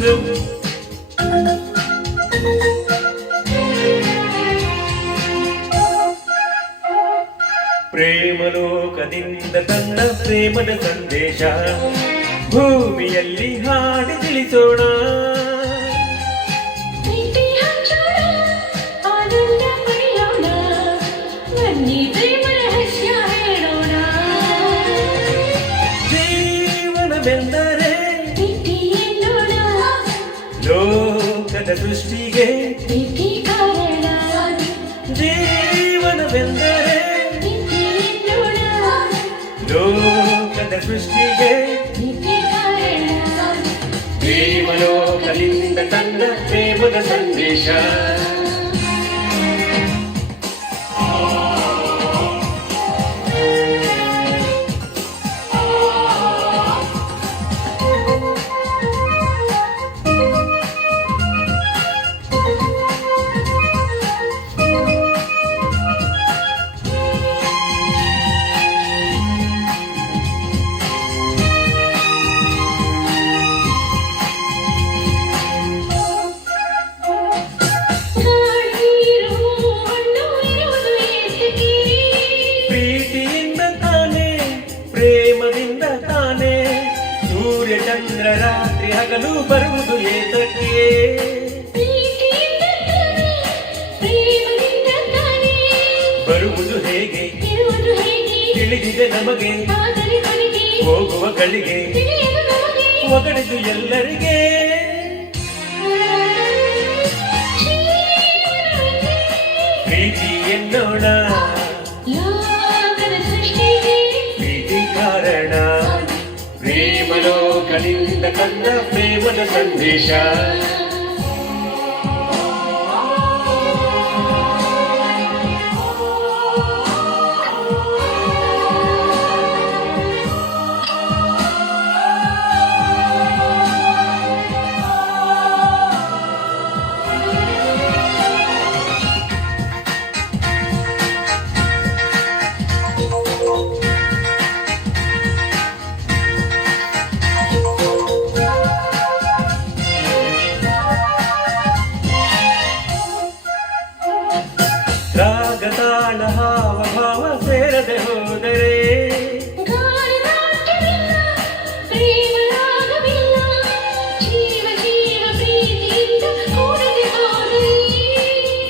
rum. ಪ್ರೇಮಲೋಕದಿಂದ ತನ್ನ ಪ್ರೇಮದ ಸಂದೇಶ ಭೂಮಿಯಲ್ಲಿ ಹಾಡಿ ತಿಳಿಸೋಣ. ಜೀವನವೆಂದರೆ ಲೋಕದ ಸೃಷ್ಟಿಗೆ ಜೀವನವೆಂದರೆ ಲೋಕದ ಸೃಷ್ಟಿಗೆ ಪ್ರೇಮಲೋಕದಿಂದ ತನ್ನ ಪ್ರೇಮದ ಸಂದೇಶ. ಪ್ರೇಮದಿಂದ ತಾನೇ ಸೂರ್ಯ ಚಂದ್ರ ರಾತ್ರಿ ಹಗಲು ಬರುವುದು ಏತಕ್ಕೆ? ಬರುವುದು ಹೇಗೆ ತಿಳಿದಿದೆ ನಮಗೆ, ಹೋಗುವ ಗಳಿಗೆ ಒಗಡಿದು ಎಲ್ಲರಿಗೆ. ಪ್ರೀತಿ ಎನ್ನೋಣ ಕಾರಣ, ಪ್ರೇಮಲೋಕದಿಂದ ತನ್ನ ಪ್ರೇಮದ ಸಂದೇಶ. ರಾಗತಾಳ ಹಾವ ಭಾವ ಸೇರದೆ ಹೋದರೆ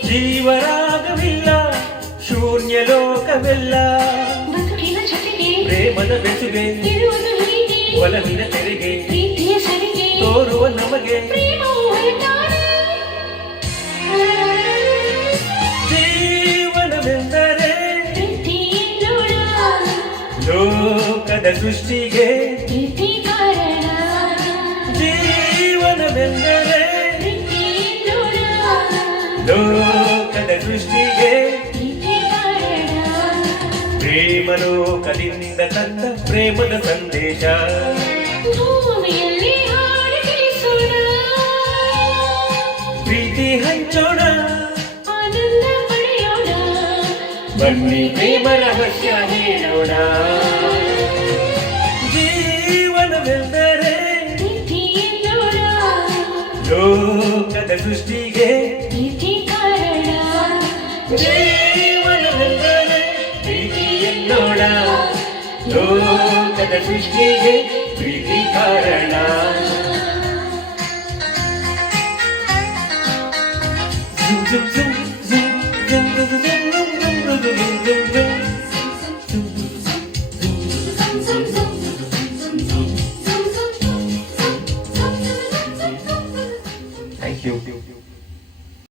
ಜೀವರಾಗವಿಲ್ಲ, ಶೂನ್ಯ ಲೋಕವೆಲ್ಲ. ಪ್ರೇಮದ ಬೆಸುಗೆ ಒಲವಿನ ತೆರೆಗೆ ತೋರುವ ನಮಗೆ ಲೋಕದ ಸೃಷ್ಟಿಗೆ ಜೀವನವೆಂದರೆ ಲೋಕದ ಸೃಷ್ಟಿಗೆ ಪ್ರೇಮಲೋಕದಿಂದ ತನ್ನ ಪ್ರೇಮದ ಸಂದೇಶ. ಪ್ರೀತಿ ಹಂಚೋಣ, ಬನ್ನಿ ಪ್ರೇಮ ರಹಸ್ಯ ಹೇಳೋಣ. ಜೀವನವೆಂದರೆ ಲೋಕದ ಸೃಷ್ಟಿಗೆ ಜೀವನವೆಂದರೆ ಪ್ರೀತಿ ಎನ್ನೋಣ. ಲೋಕದ ಸೃಷ್ಟಿಗೆ ಪ್ರೀತಿ ಕಾರಣ.